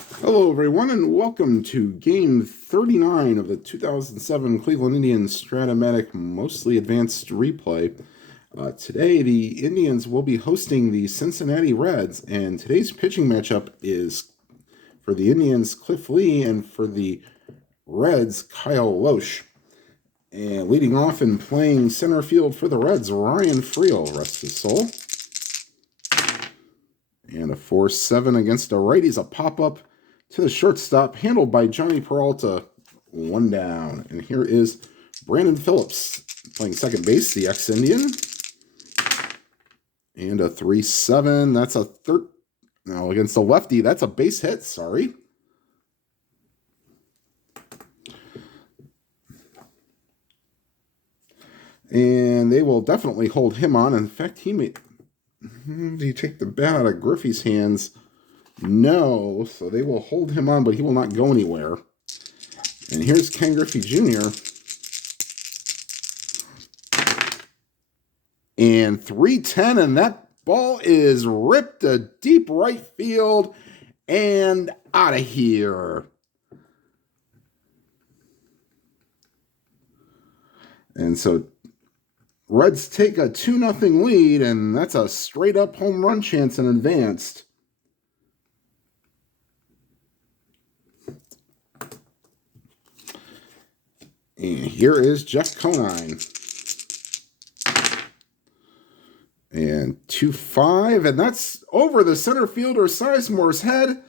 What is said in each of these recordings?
Hello, everyone, and welcome to Game 39 of the 2007 Cleveland Indians Strat-O-Matic Mostly Advanced Replay. Today, the Indians will be hosting the Cincinnati Reds, and today's pitching matchup is for the Indians, Cliff Lee, and for the Reds, Kyle Lohse. And leading off and playing center field for the Reds, Ryan Friel, rest his soul. And a 4-7 against a righty, a pop-up to the shortstop, handled by Johnny Peralta. One down. And here is Brandon Phillips playing second base, the ex-Indian. And a 3-7. That's a no, against the lefty. That's a base hit, sorry. And they will definitely hold him on. In fact, did he take the bat out of Griffey's hands? No, so they will hold him on, but he will not go anywhere. And here's Ken Griffey Jr. And 310, and that ball is ripped to deep right field and out of here. And so Reds take a 2-0 lead, and that's a straight-up home run chance and advanced. And here is Jeff Conine. And 2-5, and that's over the center fielder Sizemore's head.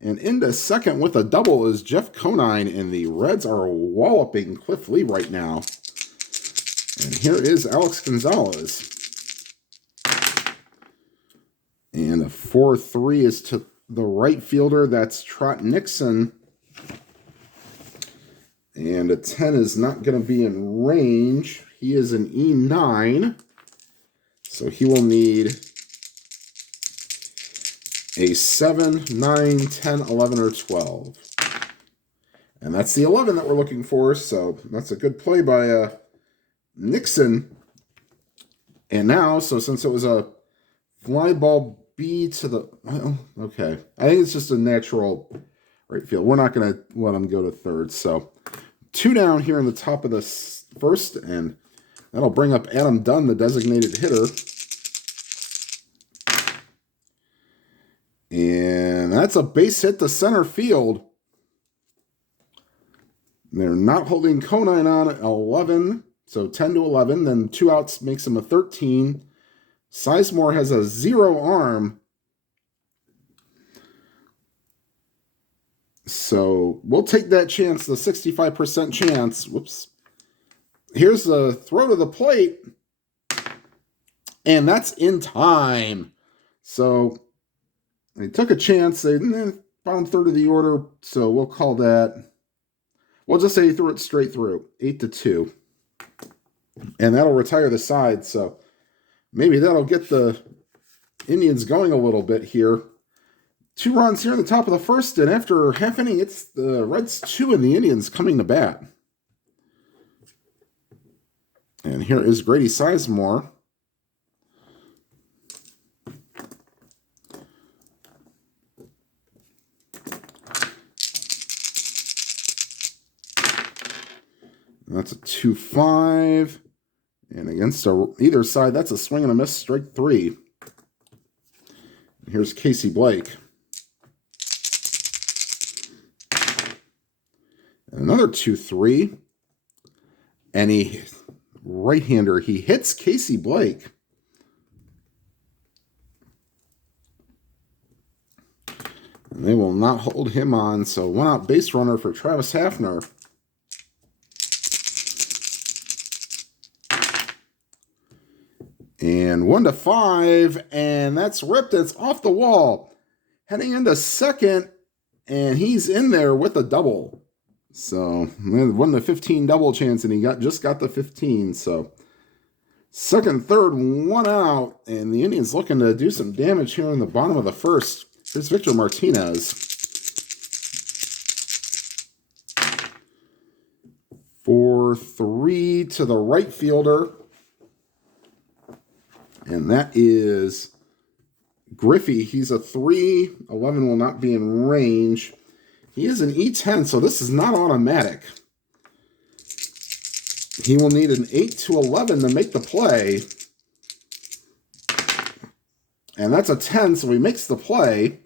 And into second with a double is Jeff Conine, and the Reds are walloping Cliff Lee right now. And here is Alex Gonzalez. And a 4-3 is to the right fielder, that's Trot Nixon. And a 10 is not going to be in range. He is an E9. So he will need a 7, 9, 10, 11, or 12. And that's the 11 that we're looking for. So that's a good play by Nixon. And now, so since it was a fly ball B to the... Well, okay. I think it's just a natural right field. We're not going to let him go to third. So 2 down here in the top of the first, and that'll bring up Adam Dunn, the designated hitter. And that's a base hit to center field. They're not holding Conine on at 11, so 10-11. Then 2 outs makes him a 13. Sizemore has a 0 arm. So we'll take that chance, the 65% chance. Whoops. Here's the throw to the plate. And that's in time. So they took a chance. They found third of the order. So we'll call that. We'll just say he threw it straight through. 8-2. And that'll retire the side. So maybe that'll get the Indians going a little bit here. 2 runs here in the top of the first, and after half inning, it's the Reds 2 and the Indians coming to bat. And here is Grady Sizemore. And that's a 2-5. And against either side, that's a swing and a miss, strike 3. And here's Casey Blake. Another 2-3, and he right-hander. He hits Casey Blake. And they will not hold him on, so 1 out base runner for Travis Hafner. And 1-5, and that's ripped. It's off the wall. Heading into second, and he's in there with a double. So, won the 15 double chance, and he just got the 15. So, second, third, 1 out, and the Indians looking to do some damage here in the bottom of the first. Here's Victor Martinez. 4-3 to the right fielder, and that is Griffey, he's a 3. 11 will not be in range. He is an E10, so this is not automatic. He will need an 8 to 11 to make the play. And that's a 10, so he makes the play.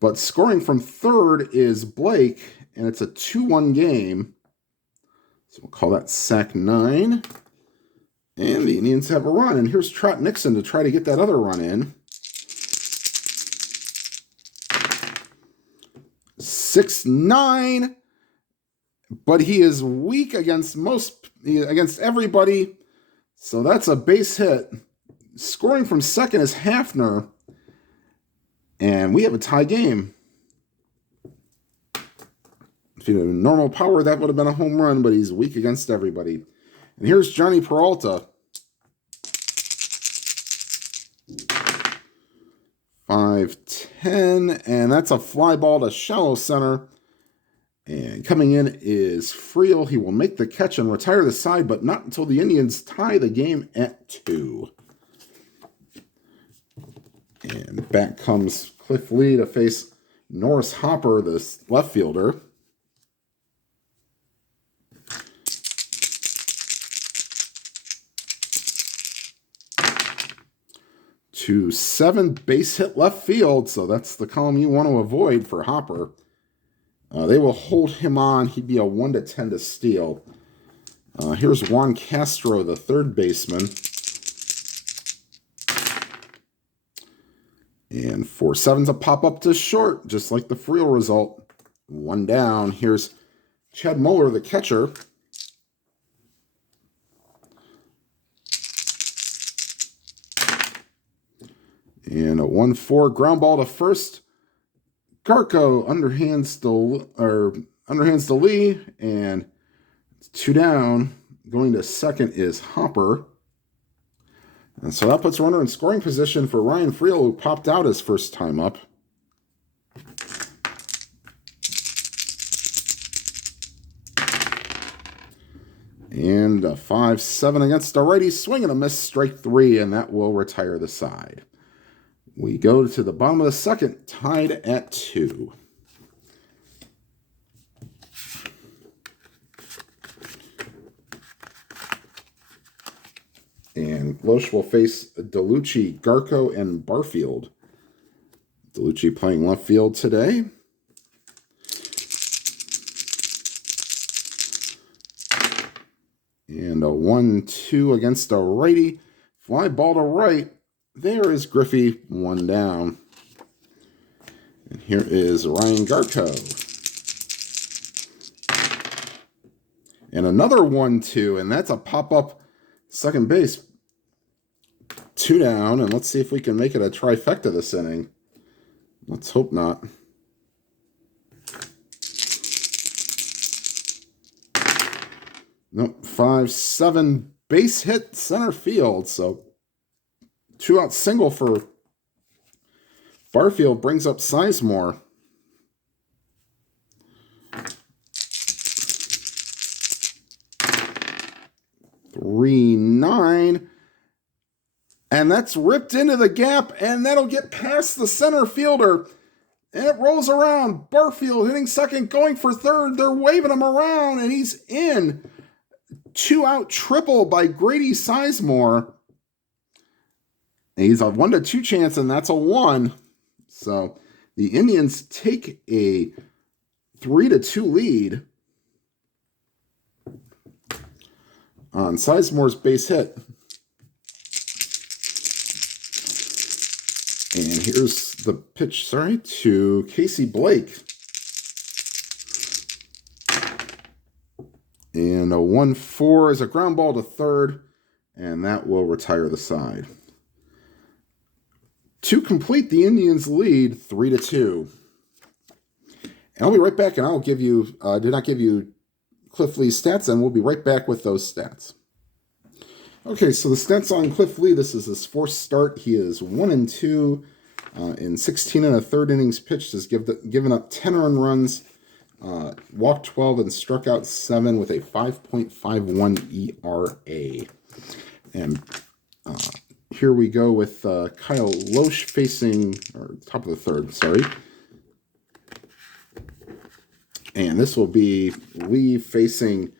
But scoring from third is Blake, and it's a 2-1 game. So we'll call that sack 9. And the Indians have a run. And here's Trot Nixon to try to get that other run in. 6-9. But he is weak against everybody. So that's a base hit. Scoring from second is Hafner. And we have a tie game. If he had normal power, that would have been a home run, but he's weak against everybody. And here's Johnny Peralta. 5-10, and that's a fly ball to shallow center. And coming in is Friel. He will make the catch and retire the side, but not until the Indians tie the game at 2. And back comes Cliff Lee to face Norris Hopper, the left fielder. To 7, base hit left field, so that's the column you want to avoid for Hopper. They will hold him on. He'd be a 1-10 to steal. Here's Juan Castro, the third baseman. And 4-7's a pop-up to short, just like the Friel result. 1 down. Here's Chad Muller, the catcher. And a 1-4 ground ball to first. Garco underhands to Lee, and 2 down. Going to second is Hopper. And so that puts a runner in scoring position for Ryan Friel, who popped out his first time up. And a 5-7 against a righty, swing and a miss, strike 3, and that will retire the side. We go to the bottom of the second, tied at 2. And Lohse will face DeLucci, Garco, and Barfield. DeLucci playing left field today. And a 1-2 against a righty. Fly ball to right. There is Griffey, 1 down. And here is Ryan Garco. And another 1-2, and that's a pop-up second base. 2 down, and let's see if we can make it a trifecta this inning. Let's hope not. Nope, 5-7 base hit center field, so 2-out single for Barfield brings up Sizemore. Three 9, and that's ripped into the gap, and that'll get past the center fielder, and it rolls around. Barfield hitting second, going for third. They're waving him around, and he's in. 2-out triple by Grady Sizemore. He's a 1-2 chance, and that's a 1. So the Indians take a 3-2 lead on Sizemore's base hit. And here's the pitch, to Casey Blake. And a 1-4 is a ground ball to third, and that will retire the side. To complete the Indians' lead, 3-2. And I'll be right back, and I'll give you, did not give you Cliff Lee's stats, and we'll be right back with those stats. Okay, so the stats on Cliff Lee, this is his 4th start. He is 1-2 in 16 1/3 innings pitched, has given up 10 earned runs, walked 12, and struck out 7 with a 5.51 ERA. And here we go with Kyle Lohse facing, or top of the third, sorry. And this will be Lee facing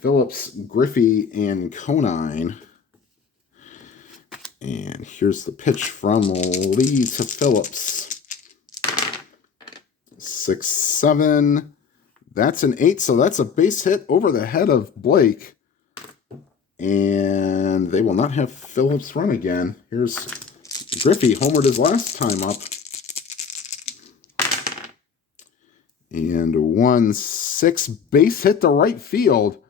Phillips, Griffey, and Conine. And here's the pitch from Lee to Phillips. 6-7. That's an 8, so that's a base hit over the head of Blake. And they will not have Phillips run again. Here's Griffey, homered his last time up. And 1-6, base hit to right field.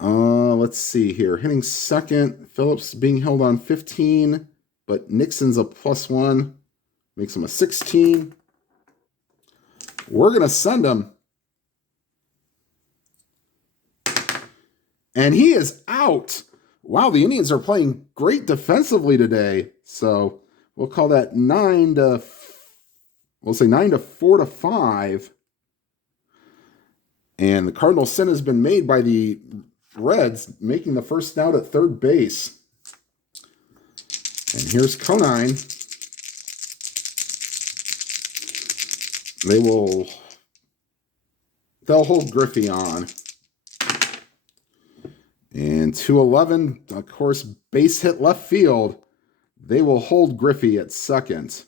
Let's see here. Hitting second, Phillips being held on 15, but Nixon's a +1. Makes him a 16. We're going to send him. And he is out. Wow, the Indians are playing great defensively today. So we'll call that 4-5. And the Cardinal sin has been made by the Reds, making the first out at third base. And here's Conine. They'll hold Griffey on. And 2-11, of course, base hit left field. They will hold Griffey at second.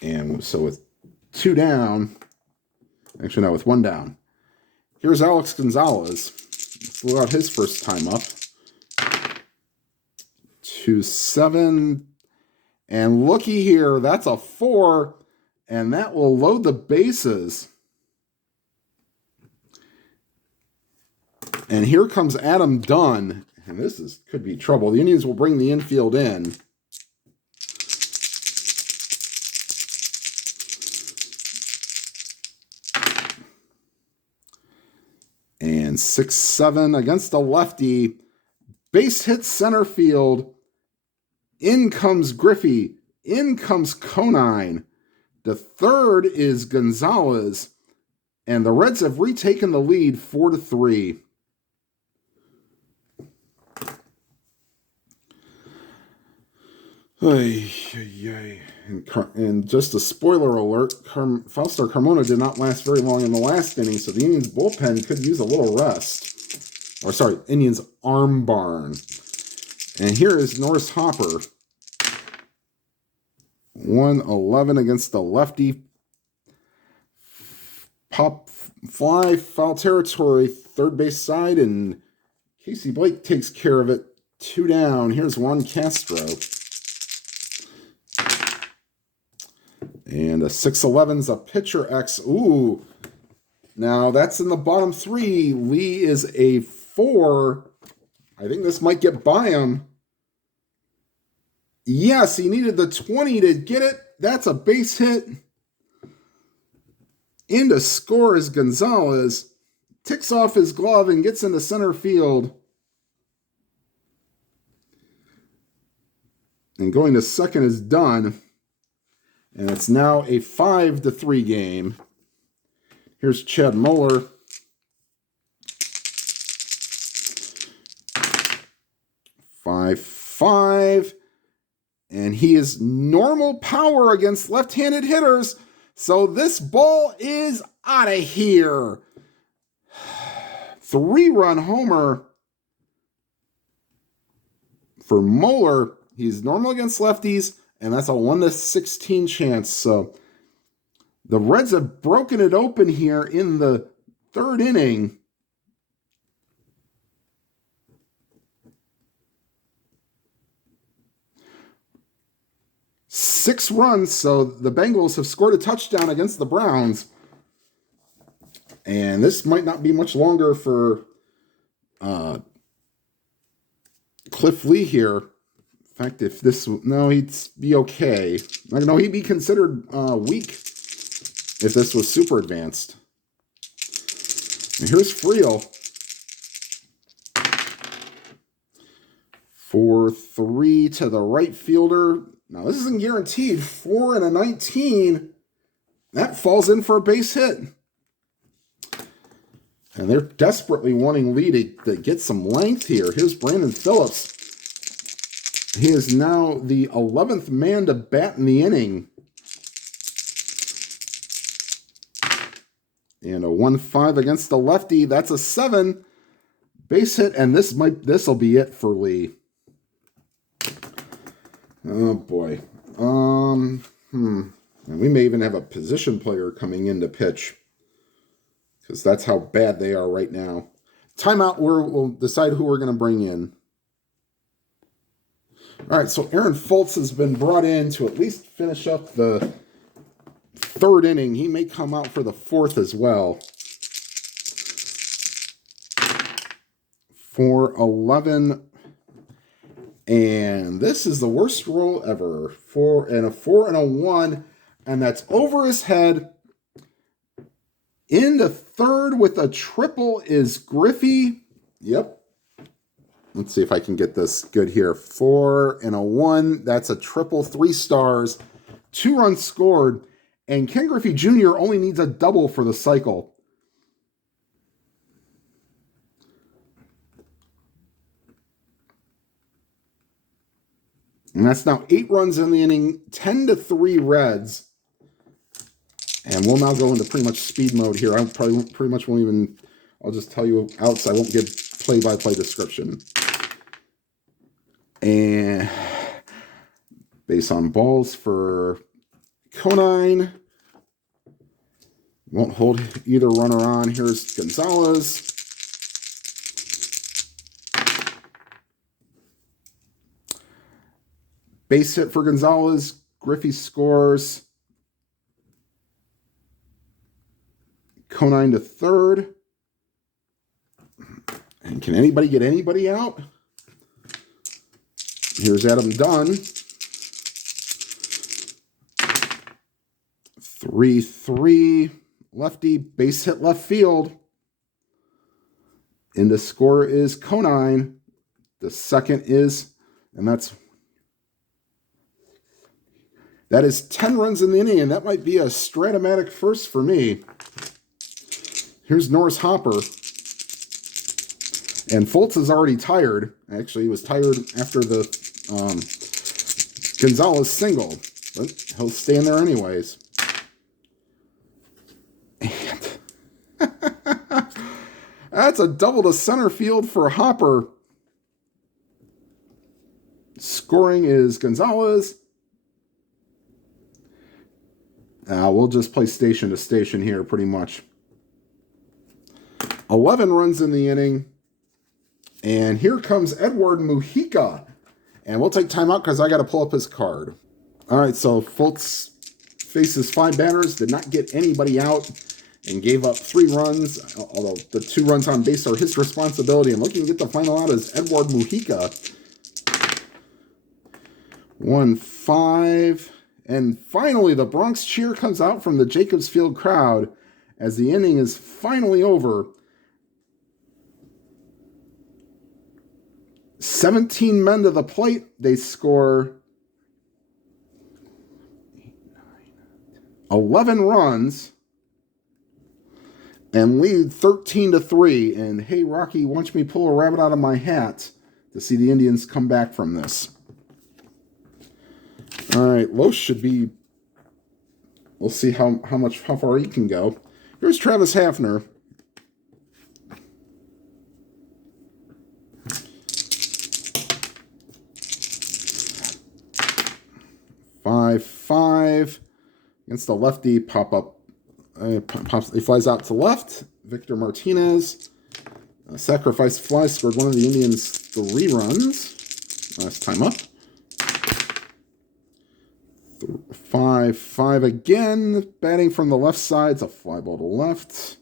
And so with 2 down, actually no, with 1 down, here's Alex Gonzalez. Flew out his first time up. 2-7. And looky here, that's a 4. And that will load the bases. And here comes Adam Dunn. And this could be trouble. The Indians will bring the infield in. And 6-7 against a lefty. Base hit center field. In comes Griffey. In comes Conine. The third is Gonzalez. And the Reds have retaken the lead 4-3. And just a spoiler alert, Fausto Carmona did not last very long in the last inning, so the Indians bullpen could use a little rest. Or sorry, Indians arm barn. And here is Norris Hopper. 1-11 against the lefty. Pop fly, foul territory, third base side, and Casey Blake takes care of it. 2 down. Here's Juan Castro. And a 6-11's a pitcher X. Ooh. Now that's in the bottom 3. Lee is a 4. I think this might get by him. Yes, he needed the 20 to get it. That's a base hit. In to score is Gonzalez. Ticks off his glove and gets into center field. And going to second is done. And it's now a 5-3 game. Here's Chad Moeller. 5-5. And he is normal power against left-handed hitters. So this ball is out of here. 3-run homer for Moeller. He's normal against lefties, and that's a 1-16 chance. So the Reds have broken it open here in the third inning. Six runs, so the Bengals have scored a touchdown against the Browns. And this might not be much longer for Cliff Lee here. In fact, if this... No, he'd be okay. No, he'd be considered weak if this was super advanced. And here's Friel. 4-3 to the right fielder. Now, this isn't guaranteed. 4 and a 19. That falls in for a base hit. And they're desperately wanting Lee to get some length here. Here's Brandon Phillips. He is now the 11th man to bat in the inning. And a 1-5 against the lefty. That's a 7. Base hit, and this'll be it for Lee. Oh boy. And we may even have a position player coming in to pitch, because that's how bad they are right now. Timeout, we'll decide who we're going to bring in. All right, so Aaron Foltz has been brought in to at least finish up the 3rd inning. He may come out for the 4th as well. 4-11. And this is the worst roll ever. 4 and a 1. And that's over his head. In the 3rd with a triple is Griffey. Yep. Let's see if I can get this good here. 4 and a 1. That's a triple, 3 stars. 2 runs scored. And Ken Griffey Jr. only needs a double for the cycle. And that's now 8 runs in the inning, 10-3 Reds. And we'll now go into pretty much speed mode here. I probably pretty much won't even, I'll just tell you outs. I won't give play-by-play description. And base on balls for Conine. Won't hold either runner on. Here's Gonzalez. Base hit for Gonzalez. Griffey scores. Conine to 3rd. And can anybody get anybody out? Here's Adam Dunn. 3-3. Lefty. Base hit left field. And the score is Conine. The second is, and that is 10 runs in the inning, and that might be a Stratomatic first for me. Here's Norris Hopper. And Foltz is already tired. Actually, he was tired after the Gonzalez single. But he'll stay in there anyways. And that's a double to center field for Hopper. Scoring is Gonzalez. We'll just play station to station here pretty much. 11 runs in the inning. And here comes Edward Mujica. And we'll take timeout because I got to pull up his card. All right, so Foltz faces 5 batters, did not get anybody out, and gave up 3 runs, although the 2 runs on base are his responsibility. And looking to get the final out is Edward Mujica. 1-5. And finally, the Bronx cheer comes out from the Jacobs Field crowd as the inning is finally over. 17 men to the plate. They score 11 runs and lead 13-3. And hey, Rocky, watch me pull a rabbit out of my hat to see the Indians come back from this. All right, Lohse should be. We'll see how far he can go. Here's Travis Hafner. Five against the lefty. He flies out to left. Victor Martinez. Sacrifice fly scored one of the Indians 3 runs last time up. 5-5 again. Batting from the left side. It's a fly ball to left.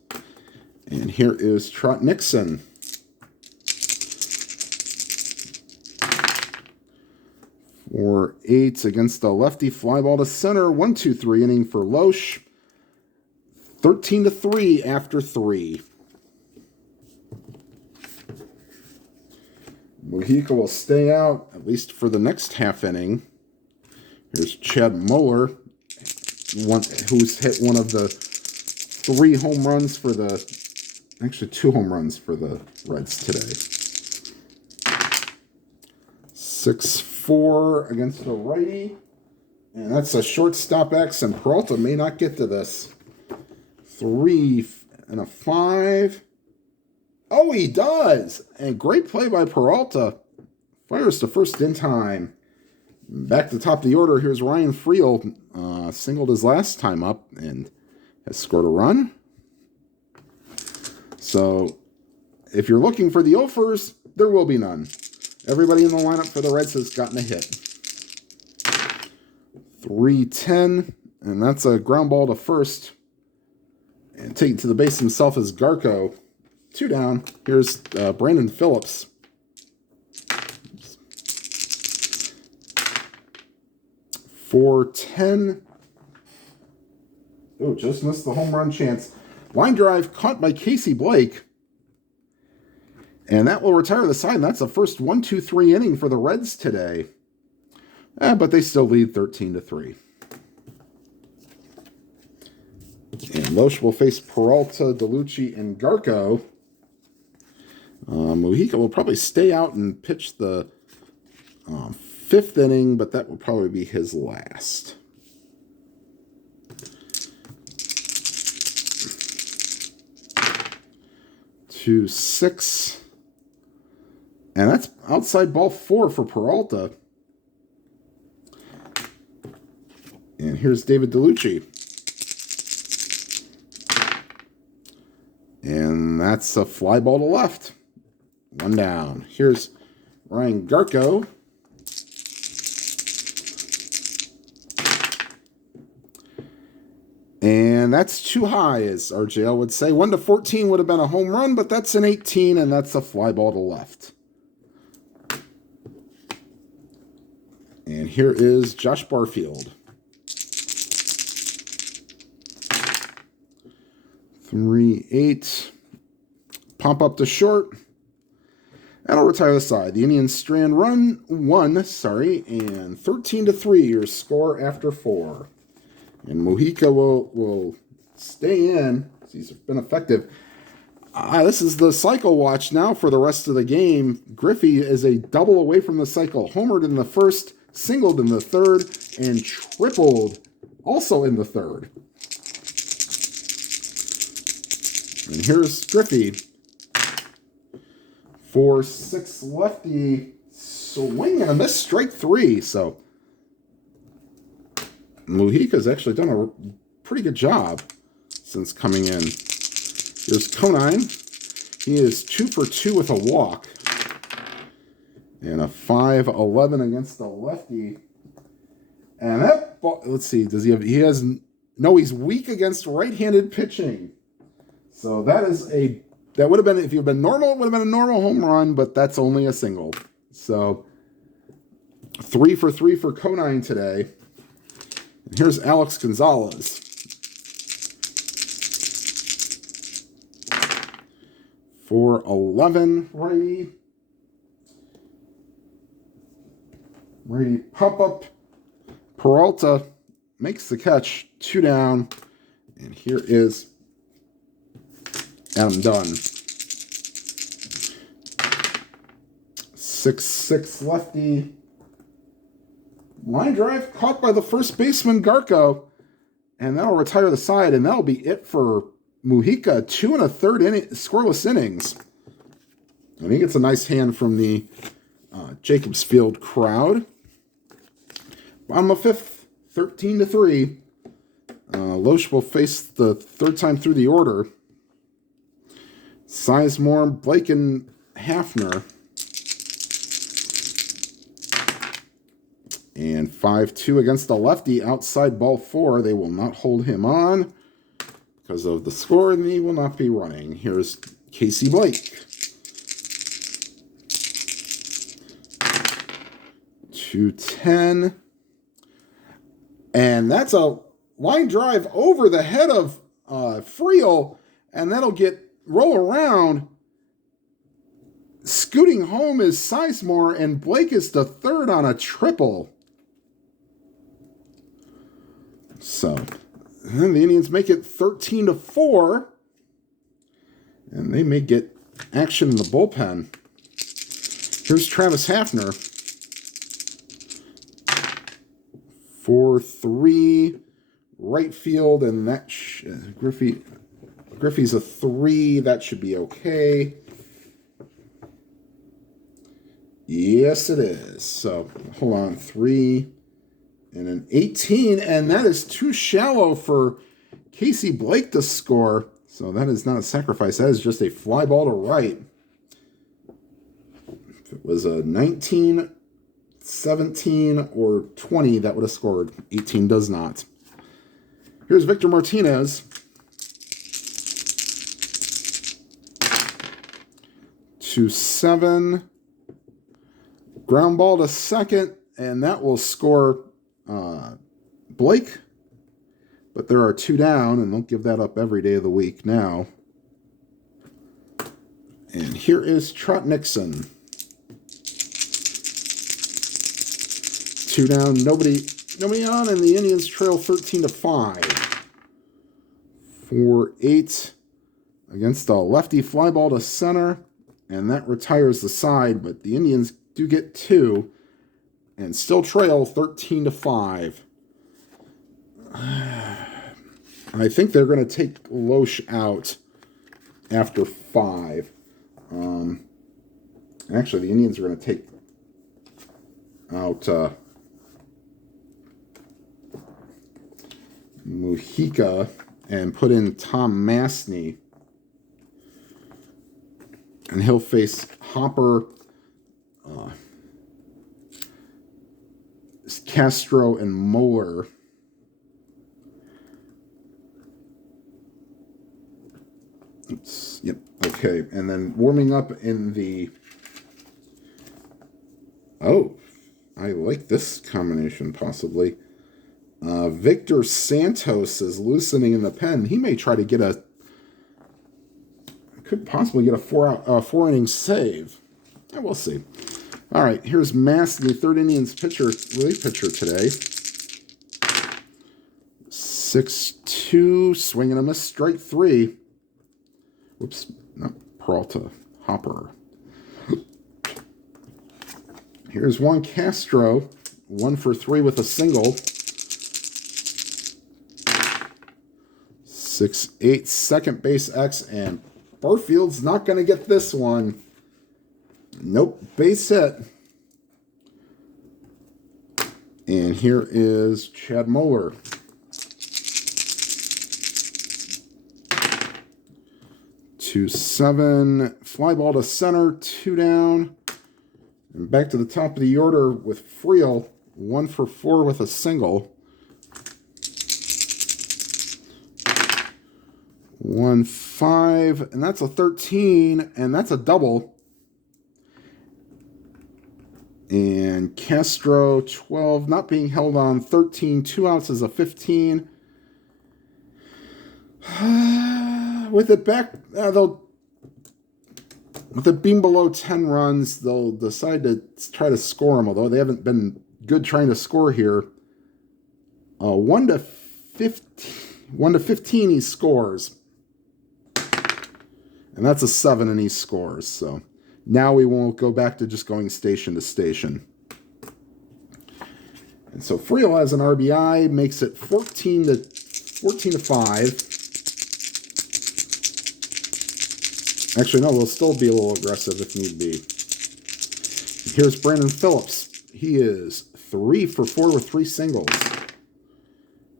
And here is Trot Nixon. 4-8 against the lefty. Fly ball to center. 1-2-3 inning for Lohse. 13-3 after 3. Mujica will stay out, at least for the next half inning. Here's Chad Muller, who's hit one of the 3 home runs for the Actually, 2 home runs for the Reds today. 6-4 against the righty. And that's a shortstop X, and Peralta may not get to this. 3 and a 5. Oh, he does! And great play by Peralta. Fires to first in time. Back to the top of the order, here's Ryan Friel. Singled his last time up and has scored a run. So, if you're looking for the offers, there will be none. Everybody in the lineup for the Reds has gotten a hit. 3-10, and that's a ground ball to first. And taking to the base himself is Garco. 2 down. Here's Brandon Phillips. 4-10. Oh, just missed the home run chance. Line drive caught by Casey Blake. And that will retire the side. And that's the first 1-2-3 inning for the Reds today. But they still lead 13-3. And Lohse will face Peralta, DeLucci, and Garco. Mujica will probably stay out and pitch the 5th inning, but that will probably be his last. To 6. And that's outside ball 4 for Peralta. And here's David DeLucci. And that's a fly ball to left. 1 down. Here's Ryan Garco. And that's too high, as RJL would say. 1-14 would have been a home run, but that's an 18, and that's a fly ball to left. And here is Josh Barfield. 3-8. Pump up to short. That'll retire the side. The Indians strand run 1, and 13-3 your score after 4. And Mujica will stay in. He's been effective. This is the cycle watch now for the rest of the game. Griffey is a double away from the cycle. Homered in the first, singled in the third, and tripled also in the third. And here's Griffey. 4-6 lefty. Swing and a miss, strike 3. So Mujica's actually done a pretty good job since coming in. Here's Conine. He is 2 for 2 with a walk. And a 5-11 against the lefty. And that ball, let's see, does he have, he's weak against right-handed pitching. So that would have been, if you'd been normal, it would have been a normal home run, but that's only a single. So 3 for 3 for Conine today. And here's Alex Gonzalez. 4-11 righty. Righty pump up. Peralta makes the catch. 2 down. And here is Adam Dunn. 6-6 lefty. Line drive caught by the first baseman, Garco. And that'll retire the side, and that'll be it for Mujica. 2 1/3 scoreless innings. And he gets a nice hand from the Jacobs Field crowd. Bottom of 5th, 13-3. Lohse will face the 3rd time through the order. Sizemore, Blake, and Hafner. And 5-2 against the lefty, outside ball 4. They will not hold him on because of the score, and he will not be running. Here's Casey Blake. 2-10. And that's a line drive over the head of Friel, and that'll roll around. Scooting home is Sizemore, and Blake is the 3rd on a triple. So, and the Indians make it 13-4. And they may get action in the bullpen. Here's Travis Hafner. 4-3 right field, and that Griffey's a 3. That should be okay. Yes, it is. So hold on, 3 and an 18, and that is too shallow for Casey Blake to score. So that is not a sacrifice. That is just a fly ball to right. If it was a 19, 17, or 20, that would have scored. 18 does not. Here's Victor Martinez. 2-7. Ground ball to second, and that will score Blake. But there are 2 down, and they'll give that up every day of the week now. And here is Trot Nixon. 2 down, nobody on, and the Indians trail 13-5. 4-8 against a lefty fly ball to center, and that retires the side, but the Indians do get 2 and still trail 13-5. I think they're going to take Lohse out after 5. Actually, the Indians are going to take out Mujica and put in Tom Masney. And he'll face Hopper, Castro, and Moeller. Oops. Yep. Okay. And then warming up in the... Oh, I like this combination possibly. Victor Santos is loosening in the pen. He may try to get could possibly get a 4-inning save. Yeah, we'll see. All right, here's Masney, third Indians relief pitcher today. 6-2, swing and a miss, strike 3. Whoops, not Peralta, Hopper. Here's Juan Castro, 1 for 3 with a single. 6-8, second base X, and Barfield's not going to get this one. Nope, base hit. And here is Chad Moeller. 2-7, fly ball to center, 2 down. And back to the top of the order with Friel, 1 for 4 with a single. 1-5, and that's a 13, and that's a double. And Castro, 12, not being held on, 13, 2 outs is a 15. With it back, with it being below 10 runs, they'll decide to try to score them, although they haven't been good trying to score here. 1-15, he scores. And that's a 7, and he scores. So now we won't go back to just going station to station. And so Friel has an RBI, makes it 14-5. Actually, no, we'll still be a little aggressive if need be. Here's Brandon Phillips. He is 3 for 4 with 3 singles.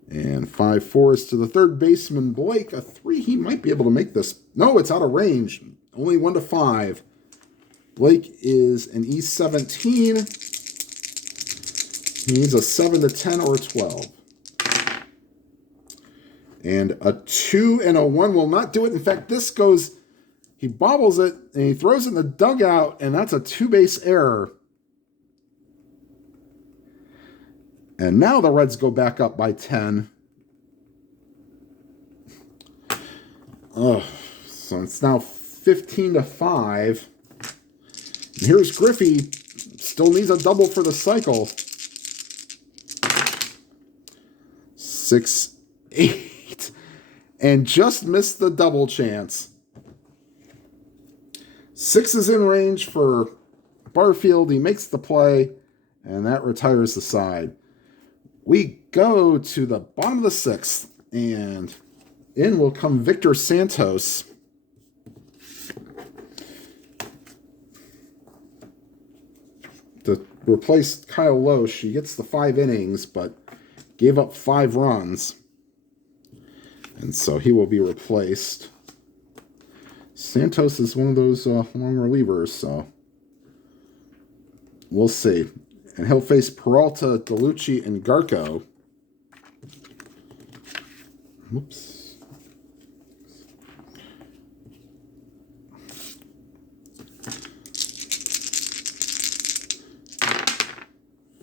And 5-4 is to the third baseman, Blake. A 3, he might be able to make this. No, it's out of range. Only 1-5. Blake is an E17. He needs a 7-10 or a 12. And a 2 and a 1 will not do it. In fact, this goes, he bobbles it, and he throws it in the dugout, and that's a 2-base error. And now the Reds go back up by 10. Oh, so it's now 15-5. And here's Griffey. Still needs a double for the cycle. 6-8. And just missed the double chance. 6 is in range for Barfield. He makes the play, and that retires the side. We go to the bottom of the 6th, and in will come Victor Santos. To replace Kyle Lohse. He gets the 5 innings, but gave up 5 runs. And so he will be replaced. Santos is one of those long relievers, so we'll see. And he'll face Peralta, DeLucci, and Garco. Whoops.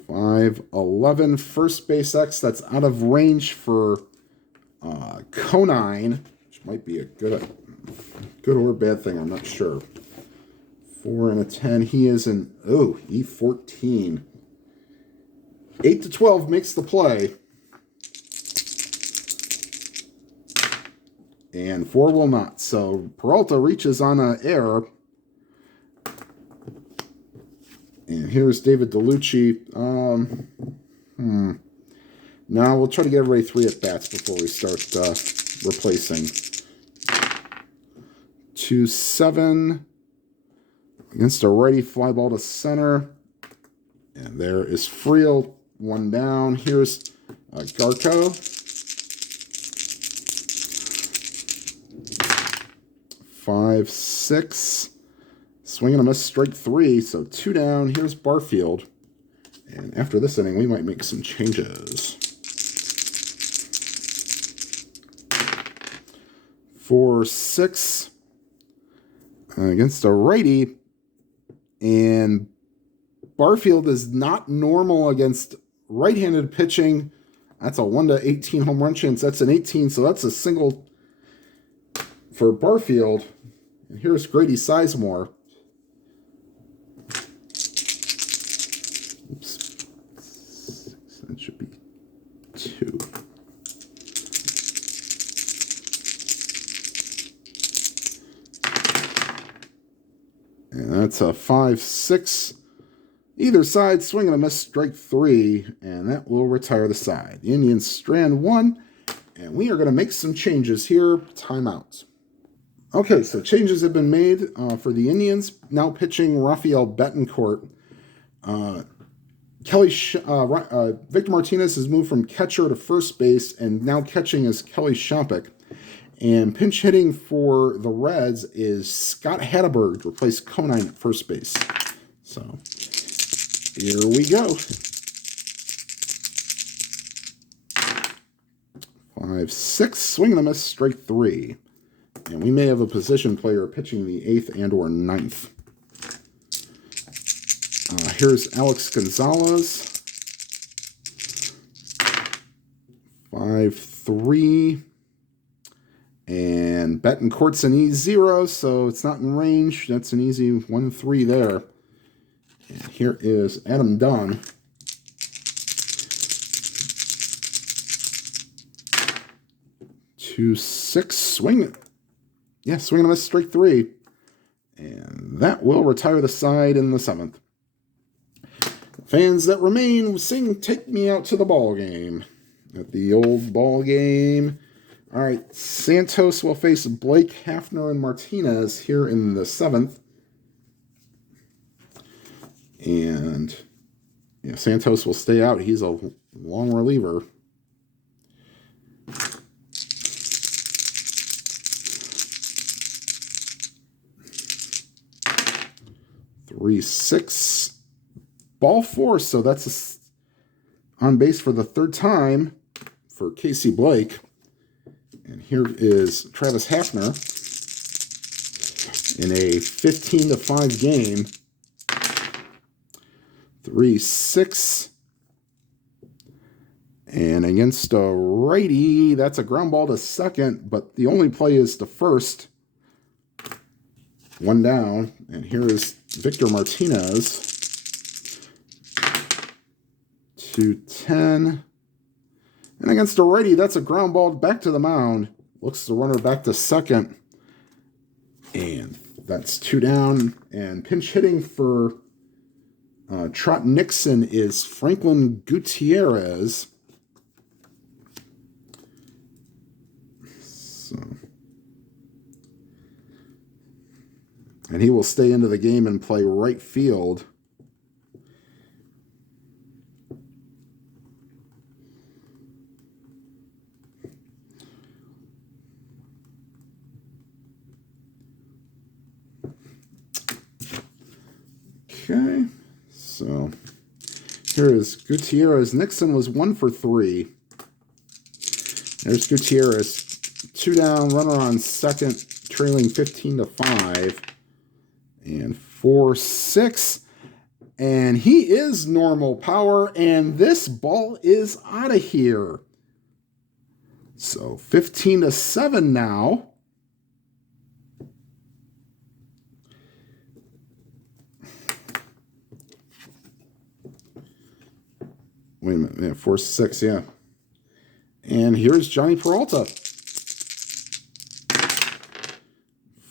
$5.11 first base X. That's out of range for Conine, which might be a good or bad thing. I'm not sure. 4 and a 10. He is an E14. 8 to 12 makes the play. And 4 will not. So Peralta reaches on an error. And here's David DeLucci. Now we'll try to get everybody 3 at-bats before we start replacing. 2-7 against a righty, fly ball to center. And there is Friel, 1 down. Here's Garco. 5-6. Swing and a miss, strike 3, so 2 down. Here's Barfield. And after this inning, we might make some changes. 4-6 against a righty. And Barfield is not normal against right-handed pitching. That's a 1 to 18 home run chance. That's an 18, so that's a single for Barfield. And here's Grady Sizemore. Oops. That should be 2. And that's a 5-6. Either side, swing and a miss, strike 3, and that will retire the side. The Indians strand 1, and we are going to make some changes here. Timeout. Okay, so changes have been made for the Indians. Now pitching Rafael Betancourt. Victor Martinez has moved from catcher to first base, and now catching is Kelly Shompik. And pinch hitting for the Reds is Scott Hatteberg to replace Conine at first base. So here we go. 5-6, swing and a miss, strike 3. And we may have a position player pitching the 8th and or 9th. Here's Alex Gonzalez. 5-3. And Betancourt's an E0, so it's not in range. That's an easy 1-3 there. And here is Adam Dunn. 2-6, swing. Yeah, swing and a miss, strike 3. And that will retire the side in the 7th. Fans that remain sing "Take Me Out to the Ball Game" at the old ball game. All right, Santos will face Blake, Hafner, and Martinez here in the 7th. And yeah, Santos will stay out. He's a long reliever. 3-6. Ball 4, so that's on base for the 3rd time for Casey Blake. And here is Travis Hafner in a 15-5 game. 3-6. And against a righty, that's a ground ball to second, but the only play is to first. 1 down. And here is Victor Martinez. 2-10. And against a righty, that's a ground ball back to the mound. Looks the runner back to second. And That's 2 down. And pinch hitting for Trot Nixon is Franklin Gutierrez. So, and he will stay into the game and play right field. Okay, so here is Gutierrez. Nixon was 1 for 3. There's Gutierrez. 2 down, runner on second, trailing 15-5. And 4-6. And he is normal power, and this ball is out of here. So 15-7 now. Wait a minute, yeah, 4-6, yeah. And here's Johnny Peralta.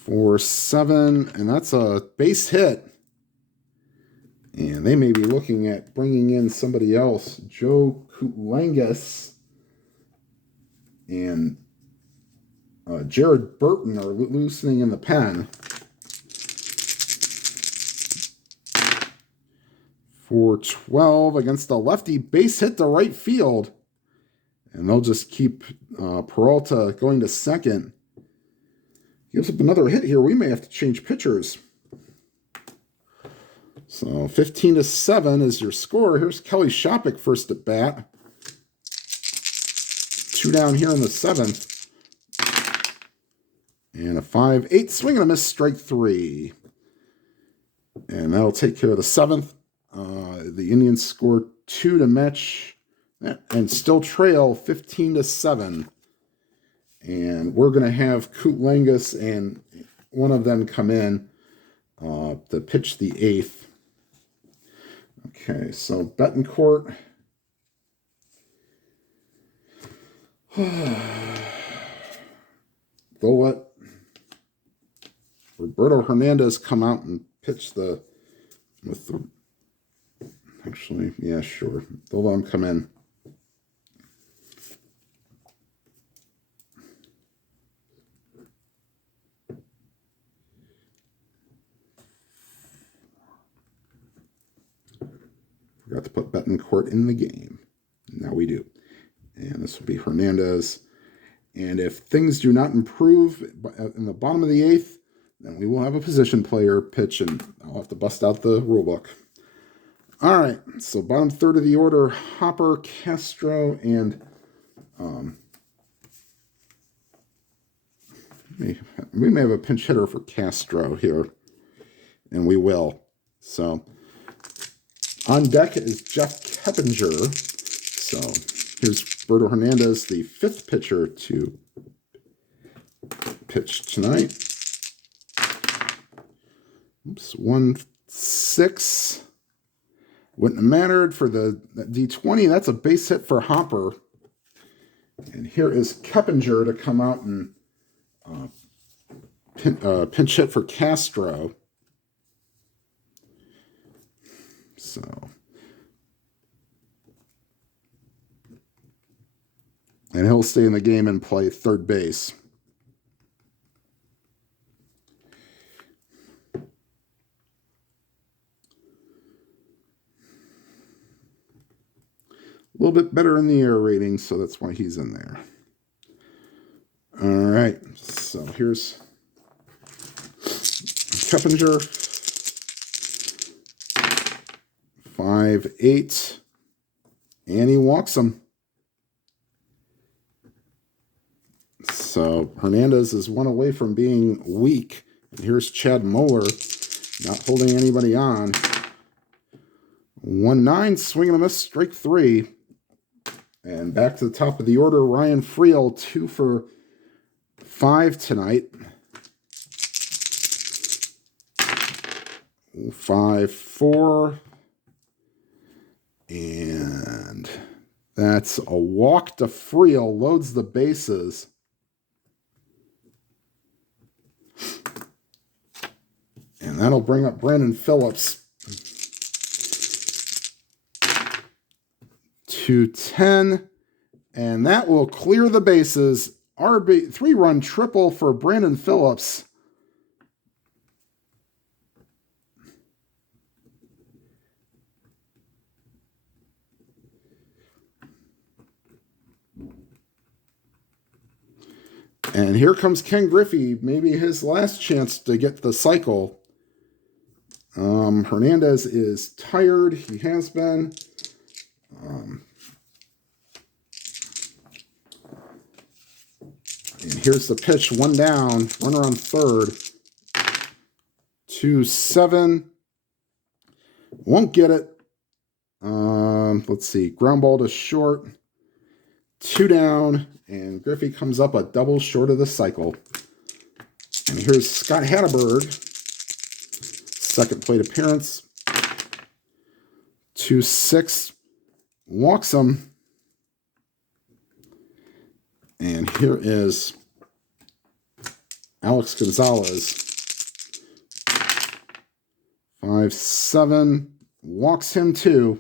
4-7, and that's a base hit. And they may be looking at bringing in somebody else. Joe Kulangas and Jared Burton are loosening in the pen. 4-12 against the lefty, base hit to right field. And they'll just keep Peralta going to second. Gives up another hit here. We may have to change pitchers. So 15-7 is your score. Here's Kelly Shopik first at bat. 2 down here in the 7th. And a 5-8 swing and a miss, strike 3. And that'll take care of the 7th. The Indians score 2 to match and still trail 15-7. And we're going to have Kulangas and one of them come in to pitch the 8th. Okay, so Betancourt. They'll let Roberto Hernandez come out and pitch actually, yeah, sure. They'll let him come in. Forgot to put Betancourt in the game. Now we do. And this will be Hernandez. And if things do not improve in the bottom of the 8th, then we will have a position player pitch, and I'll have to bust out the rule book. All right, so bottom third of the order, Hopper, Castro, and we may have a pinch hitter for Castro here, and we will. So on deck is Jeff Keppinger. So here's Roberto Hernandez, the 5th pitcher to pitch tonight. Oops, 1-6. Wouldn't have mattered for the D20. That's a base hit for Hopper. And here is Keppinger to come out and pinch hit for Castro. So and he'll stay in the game and play third base. A little bit better in the air rating, so that's why he's in there. All right, so here's Keppinger. 5-8, and he walks him. So Hernandez is 1 away from being weak. And here's Chad Moeller, not holding anybody on. 1-9, swing and a miss, strike 3. And back to the top of the order, Ryan Friel, 2 for 5 tonight. 5-4. And that's a walk to Friel, loads the bases. that'll bring up Brandon Phillips. 210. And that will clear the bases. RB 3-run triple for Brandon Phillips. And here comes Ken Griffey, maybe his last chance to get the cycle. Hernandez is tired. He has been. And here's the pitch, 1 down, runner on third. 2-7. Won't get it. Let's see, ground ball to short. 2 down, and Griffey comes up a double short of the cycle. And here's Scott Hatterberg, second plate appearance. 2-6, walks him. And here is Alex Gonzalez. 5-7, walks him too.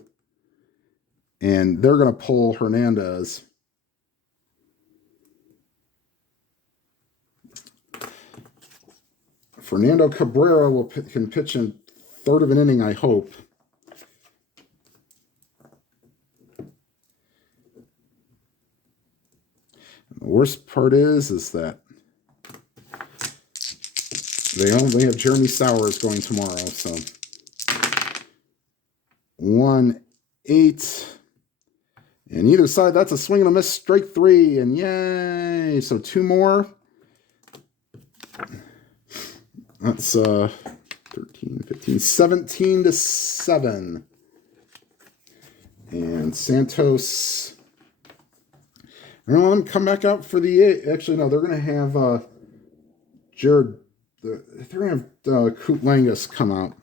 And they're going to pull Hernandez. Fernando Cabrera can pitch in third of an inning, I hope. The worst part is that they only have Jeremy Sowers going tomorrow. So 1-8. And either side, that's a swing and a miss, strike 3. And yay! So 2 more. That's 13, 15, 17-7. And Santos. I'm going to let them come back out for the 8. Actually, no, they're going to have Jared. They're going to have Coop Langus come out.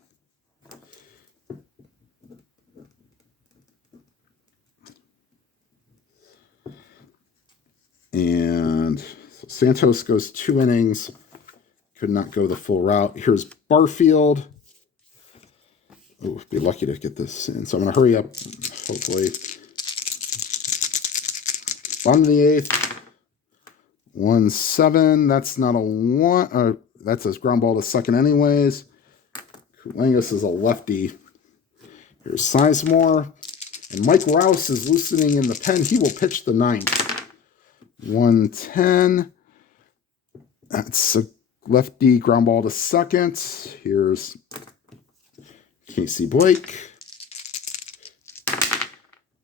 And so Santos goes 2 innings. Could not go the full route. Here's Barfield. Oh, be lucky to get this in. So I'm going to hurry up, hopefully. Bottom of the 8th. 1-7. That's not a 1. That's a ground ball to second anyways. Kulangas is a lefty. Here's Sizemore. And Mike Rouse is loosening in the pen. He will pitch the 9th. 1-10. That's a lefty ground ball to second. Here's Casey Blake.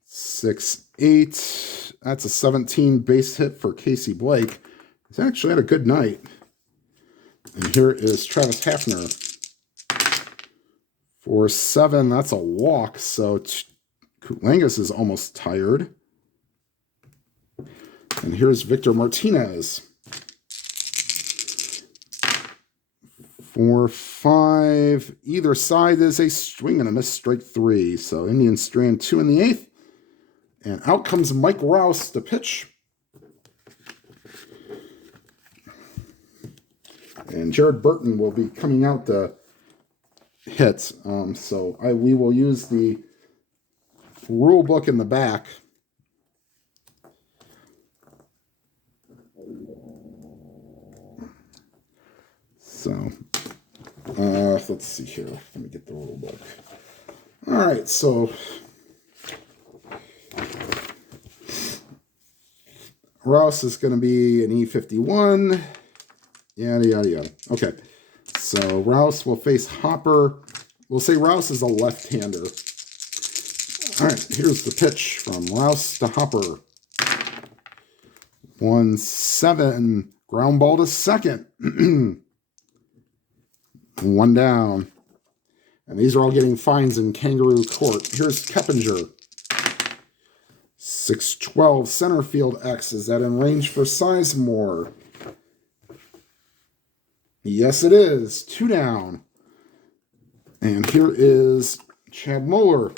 6-8. That's a 17 base hit for Casey Blake. He's actually had a good night. And here is Travis Hafner. 4-7. That's a walk. So Kulangas is almost tired. And here's Victor Martinez. 4-5. Either side is a swing and a miss, strike 3. So Indians strand 2 in the 8th. And out comes Mike Rouse to pitch. And Jared Burton will be coming out to hit. So we will use the rule book in the back. So let's see here. Let me get the rule book. All right, so Rouse is going to be an E51. Yada, yada, yada. Okay, so Rouse will face Hopper. We'll say Rouse is a left-hander. All right, here's the pitch from Rouse to Hopper. 1-7. Ground ball to second. 1 down. And these are all getting fines in Kangaroo Court. Here's Keppinger. 6-12. Center field X. Is that in range for Sizemore? Yes, it is. 2 down. And here is Chad Mueller.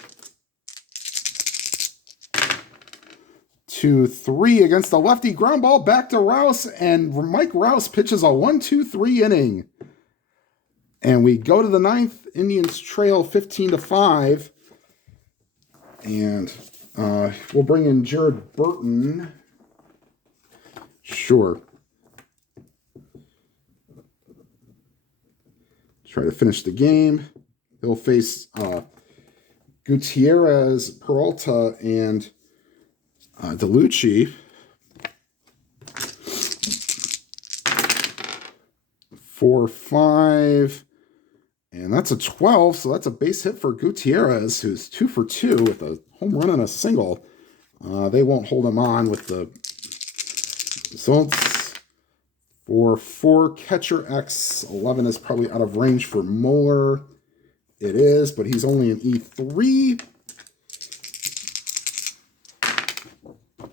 2-3 against the lefty. Ground ball back to Rouse. And Mike Rouse pitches a 1-2-3 inning. And we go to the 9th. Indians trail 15-5. And we'll bring in Jared Burton. Sure. Try to finish the game. He'll face Gutierrez, Peralta, and DeLucci. 4-5. And that's a 12, so that's a base hit for Gutierrez, who's 2 for 2 with a home run and a single. They won't hold him on with the results. For 4, catcher X, 11 is probably out of range for Moeller. It is, but he's only an E3.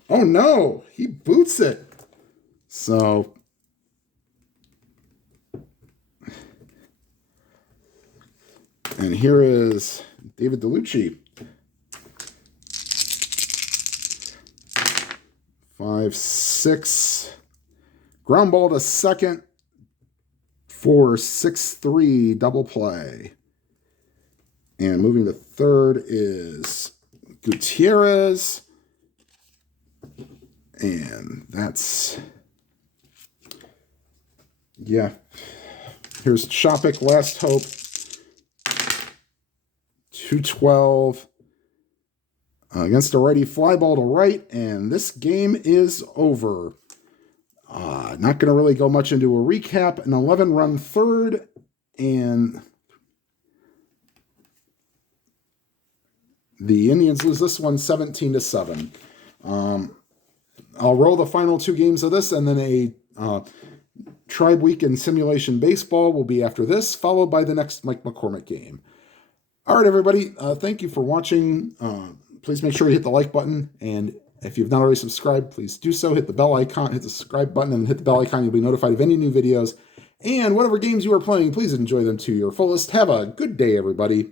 Oh no, he boots it. So, and here is David DeLucci. 5-6. Ground ball to second for 6-3 double play. And moving to third is Gutierrez. And that's, yeah. Here's Chopik, Last Hope. 2-12 against a righty, fly ball to right, and this game is over. Not going to really go much into a recap. An 11-run third, and the Indians lose this one 17-7. I'll roll the final 2 games of this, and then a Tribe Week in Simulation Baseball will be after this, followed by the next Mike McCormick game. All right, everybody. Thank you for watching. Please make sure you hit the like button. And if you've not already subscribed, please do so. Hit the bell icon, hit the subscribe button, and hit the bell icon. You'll be notified of any new videos. And whatever games you are playing, please enjoy them to your fullest. Have a good day, everybody.